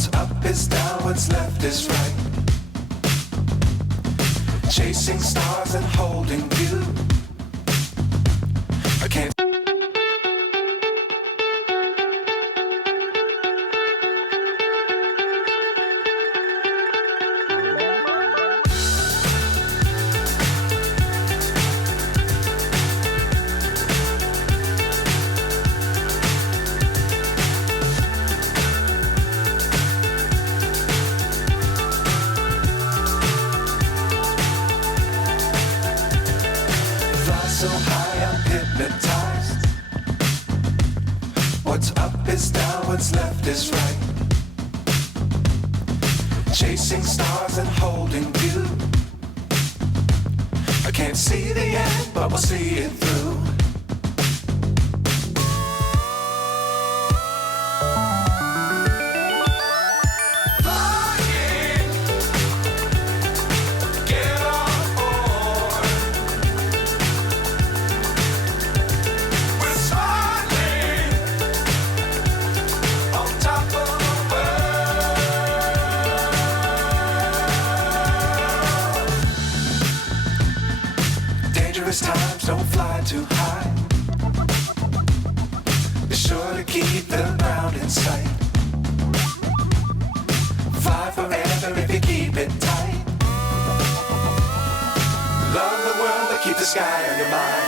What's up is down, what's left is right. Chasing stars and holding you. I can't. So high I'm hypnotized. What's up is down, what's left is right. Chasing stars and holding you. I can't see the end, but we'll see it through. Dangerous times, don't fly too high. Be sure to keep the ground in sight. Fly forever if you keep it tight. Love the world, but keep the sky on your mind.